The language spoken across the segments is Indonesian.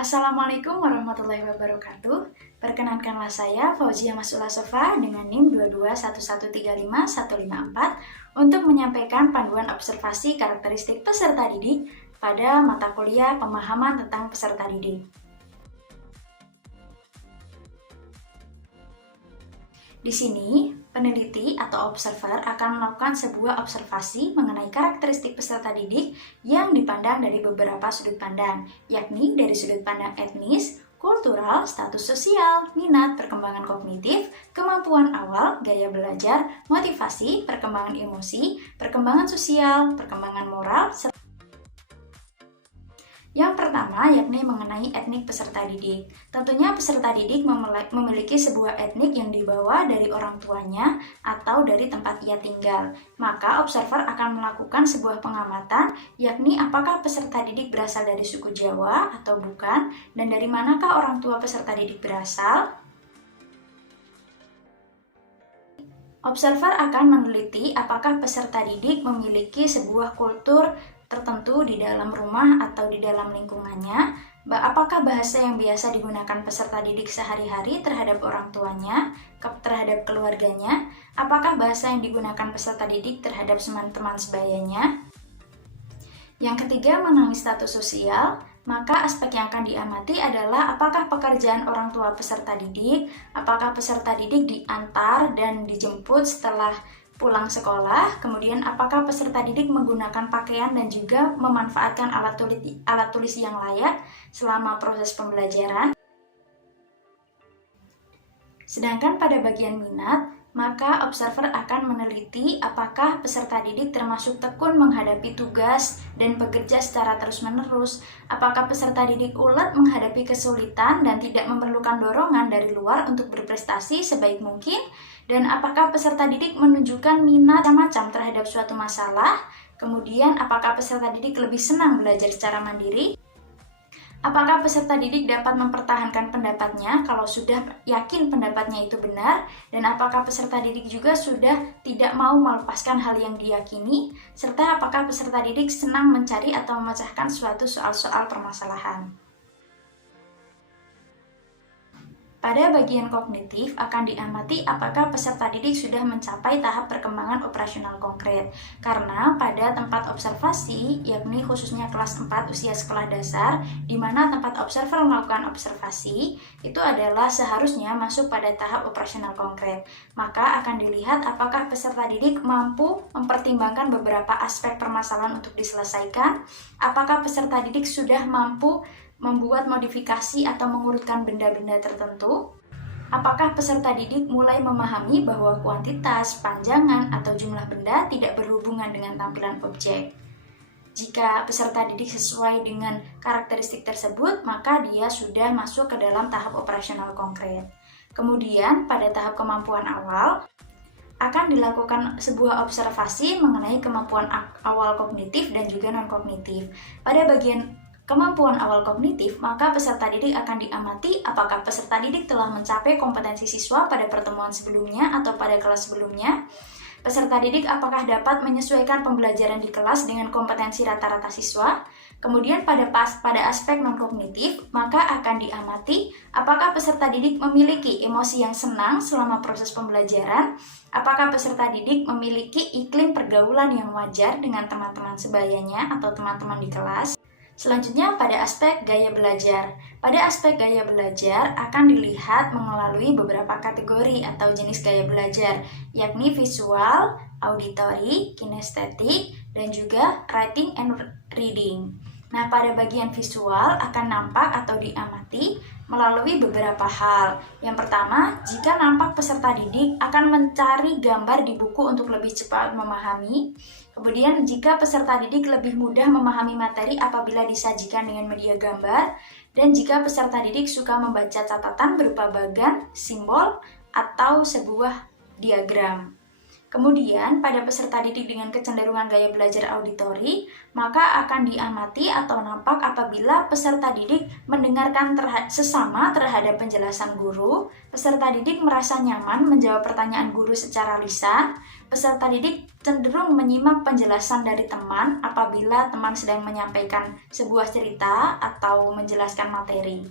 Assalamualaikum warahmatullahi wabarakatuh. Perkenankanlah saya Fauzia Masula Sofa dengan NIM 221135154 untuk menyampaikan panduan observasi karakteristik peserta didik pada mata kuliah pemahaman tentang peserta didik. Di sini, peneliti atau observer akan melakukan sebuah observasi mengenai karakteristik peserta didik yang dipandang dari beberapa sudut pandang, yakni dari sudut pandang etnis, kultural, status sosial, minat, perkembangan kognitif, kemampuan awal, gaya belajar, motivasi, perkembangan emosi, perkembangan sosial, perkembangan moral, Yang pertama yakni mengenai etnik peserta didik. Tentunya peserta didik memiliki sebuah etnik yang dibawa dari orang tuanya atau dari tempat ia tinggal. Maka observer akan melakukan sebuah pengamatan, yakni apakah peserta didik berasal dari suku Jawa atau bukan, dan dari manakah orang tua peserta didik berasal. Observer akan meneliti apakah peserta didik memiliki sebuah kultur tertentu di dalam rumah atau di dalam lingkungannya, apakah bahasa yang biasa digunakan peserta didik sehari-hari terhadap orang tuanya, terhadap keluarganya, apakah bahasa yang digunakan peserta didik terhadap teman-teman sebayanya. Yang ketiga, mengenai status sosial, maka aspek yang akan diamati adalah apakah pekerjaan orang tua peserta didik, apakah peserta didik diantar dan dijemput setelah pulang sekolah, kemudian apakah peserta didik menggunakan pakaian dan juga memanfaatkan alat tulis yang layak selama proses pembelajaran. Sedangkan pada bagian minat, maka observer akan meneliti apakah peserta didik termasuk tekun menghadapi tugas dan bekerja secara terus-menerus, apakah peserta didik ulet menghadapi kesulitan dan tidak memerlukan dorongan dari luar untuk berprestasi sebaik mungkin, dan apakah peserta didik menunjukkan minat macam-macam terhadap suatu masalah, kemudian apakah peserta didik lebih senang belajar secara mandiri, apakah peserta didik dapat mempertahankan pendapatnya kalau sudah yakin pendapatnya itu benar, dan apakah peserta didik juga sudah tidak mau melepaskan hal yang diyakini, serta apakah peserta didik senang mencari atau memecahkan suatu soal-soal permasalahan. Pada bagian kognitif akan diamati apakah peserta didik sudah mencapai tahap perkembangan operasional konkret. Karena pada tempat observasi, yakni khususnya kelas 4 usia sekolah dasar, di mana tempat observer melakukan observasi, itu adalah seharusnya masuk pada tahap operasional konkret. Maka akan dilihat apakah peserta didik mampu mempertimbangkan beberapa aspek permasalahan untuk diselesaikan, apakah peserta didik sudah mampu membuat modifikasi atau mengurutkan benda-benda tertentu, apakah peserta didik mulai memahami bahwa kuantitas, panjangan, atau jumlah benda tidak berhubungan dengan tampilan objek. Jika peserta didik sesuai dengan karakteristik tersebut, maka dia sudah masuk ke dalam tahap operasional konkret. Kemudian, pada tahap kemampuan awal, akan dilakukan sebuah observasi mengenai kemampuan awal kognitif dan juga non-kognitif. Pada bagian kemampuan awal kognitif, maka peserta didik akan diamati apakah peserta didik telah mencapai kompetensi siswa pada pertemuan sebelumnya atau pada kelas sebelumnya. Peserta didik apakah dapat menyesuaikan pembelajaran di kelas dengan kompetensi rata-rata siswa. Kemudian pada aspek non-kognitif, maka akan diamati apakah peserta didik memiliki emosi yang senang selama proses pembelajaran, apakah peserta didik memiliki iklim pergaulan yang wajar dengan teman-teman sebayanya atau teman-teman di kelas. Selanjutnya pada aspek gaya belajar. Pada aspek gaya belajar akan dilihat melalui beberapa kategori atau jenis gaya belajar, yakni visual, auditory, kinestetik, dan juga writing and reading. Nah, pada bagian visual akan nampak atau diamati melalui beberapa hal. Yang pertama, jika nampak peserta didik akan mencari gambar di buku untuk lebih cepat memahami. Kemudian, jika peserta didik lebih mudah memahami materi apabila disajikan dengan media gambar, dan jika peserta didik suka membaca catatan berupa bagan, simbol, atau sebuah diagram. Kemudian, pada peserta didik dengan kecenderungan gaya belajar auditori, maka akan diamati atau nampak apabila peserta didik mendengarkan sesama terhadap penjelasan guru, peserta didik merasa nyaman menjawab pertanyaan guru secara lisan, peserta didik cenderung menyimak penjelasan dari teman apabila teman sedang menyampaikan sebuah cerita atau menjelaskan materi.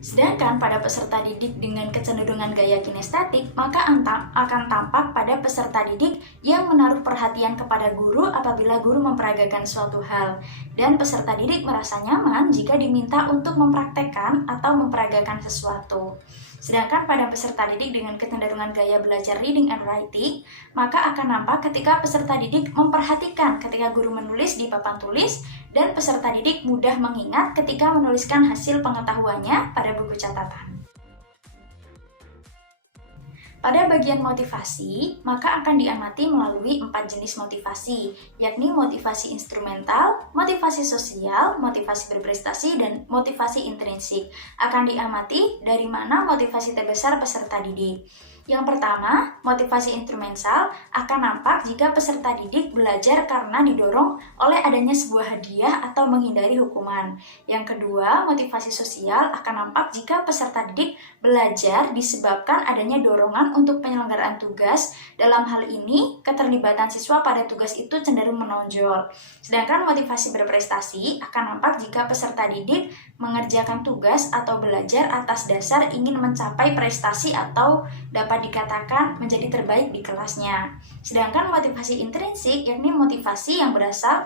Sedangkan pada peserta didik dengan kecenderungan gaya kinestetik, maka akan tampak pada peserta didik yang menaruh perhatian kepada guru apabila guru memperagakan suatu hal. Dan peserta didik merasa nyaman jika diminta untuk mempraktekkan atau memperagakan sesuatu. Sedangkan pada peserta didik dengan kecenderungan gaya belajar reading and writing, maka akan nampak ketika peserta didik memperhatikan ketika guru menulis di papan tulis, dan peserta didik mudah mengingat ketika menuliskan hasil pengetahuannya pada buku catatan. Pada bagian motivasi, maka akan diamati melalui 4 jenis motivasi, yakni motivasi instrumental, motivasi sosial, motivasi berprestasi, dan motivasi intrinsik. Akan diamati dari mana motivasi terbesar peserta didik. Yang pertama, motivasi instrumental akan nampak jika peserta didik belajar karena didorong oleh adanya sebuah hadiah atau menghindari hukuman. Yang kedua, motivasi sosial akan nampak jika peserta didik belajar disebabkan adanya dorongan untuk penyelenggaraan tugas. Dalam hal ini, keterlibatan siswa pada tugas itu cenderung menonjol. Sedangkan motivasi berprestasi akan nampak jika peserta didik mengerjakan tugas atau belajar atas dasar ingin mencapai prestasi atau dapat dikatakan menjadi terbaik di kelasnya. Sedangkan motivasi intrinsik yakni motivasi yang berasal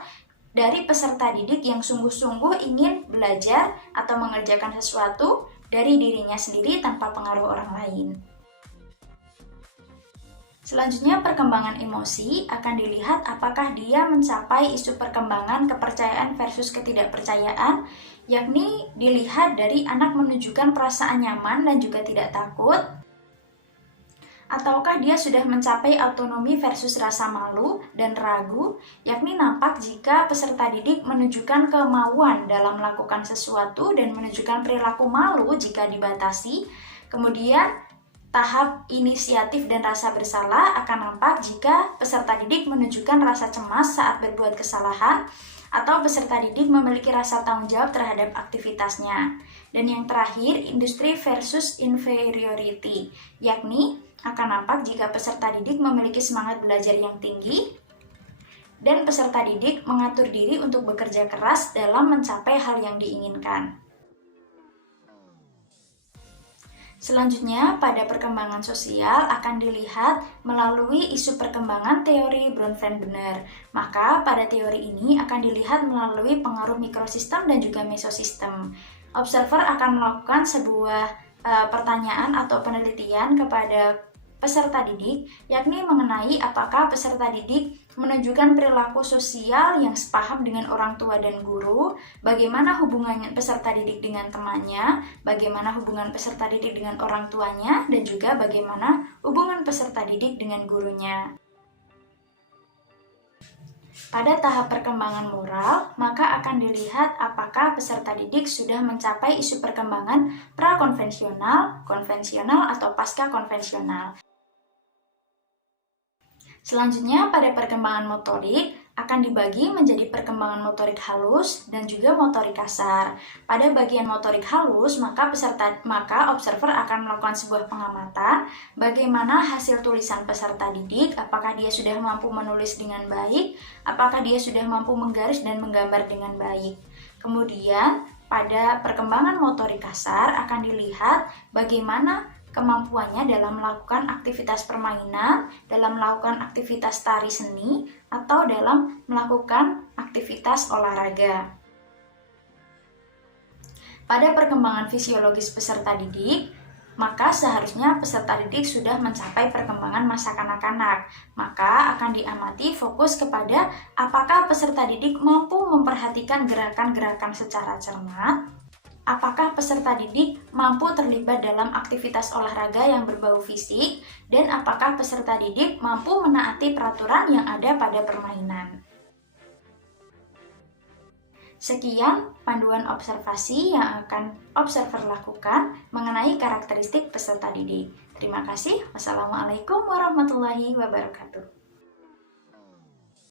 dari peserta didik yang sungguh-sungguh ingin belajar atau mengerjakan sesuatu dari dirinya sendiri tanpa pengaruh orang lain. Selanjutnya, perkembangan emosi akan dilihat apakah dia mencapai isu perkembangan kepercayaan versus ketidakpercayaan, yakni dilihat dari anak menunjukkan perasaan nyaman dan juga tidak takut, ataukah dia sudah mencapai autonomi versus rasa malu dan ragu, yakni nampak jika peserta didik menunjukkan kemauan dalam melakukan sesuatu dan menunjukkan perilaku malu jika dibatasi. Kemudian, tahap inisiatif dan rasa bersalah akan nampak jika peserta didik menunjukkan rasa cemas saat berbuat kesalahan, atau peserta didik memiliki rasa tanggung jawab terhadap aktivitasnya. Dan yang terakhir, industri versus inferiority, yakni akan nampak jika peserta didik memiliki semangat belajar yang tinggi dan peserta didik mengatur diri untuk bekerja keras dalam mencapai hal yang diinginkan. Selanjutnya, pada perkembangan sosial akan dilihat melalui isu perkembangan teori Bronfenbrenner. Maka, pada teori ini akan dilihat melalui pengaruh mikrosistem dan juga mesosistem. Observer akan melakukan sebuah pertanyaan atau penelitian kepada peserta didik, yakni mengenai apakah peserta didik menunjukkan perilaku sosial yang sepaham dengan orang tua dan guru, bagaimana hubungan peserta didik dengan temannya, bagaimana hubungan peserta didik dengan orang tuanya, dan juga bagaimana hubungan peserta didik dengan gurunya. Pada tahap perkembangan moral, maka akan dilihat apakah peserta didik sudah mencapai isu perkembangan prakonvensional, konvensional, atau pasca konvensional. Selanjutnya, pada perkembangan motorik akan dibagi menjadi perkembangan motorik halus dan juga motorik kasar. Pada bagian motorik halus, maka observer akan melakukan sebuah pengamatan bagaimana hasil tulisan peserta didik, apakah dia sudah mampu menulis dengan baik, apakah dia sudah mampu menggaris dan menggambar dengan baik. Kemudian, pada perkembangan motorik kasar akan dilihat bagaimana kemampuannya dalam melakukan aktivitas permainan, dalam melakukan aktivitas tari seni, atau dalam melakukan aktivitas olahraga. Pada perkembangan fisiologis peserta didik, maka seharusnya peserta didik sudah mencapai perkembangan masa kanak-kanak. Maka akan diamati fokus kepada apakah peserta didik mampu memperhatikan gerakan-gerakan secara cermat, apakah peserta didik mampu terlibat dalam aktivitas olahraga yang berbau fisik, dan apakah peserta didik mampu menaati peraturan yang ada pada permainan. Sekian panduan observasi yang akan observer lakukan mengenai karakteristik peserta didik. Terima kasih. Wassalamualaikum warahmatullahi wabarakatuh.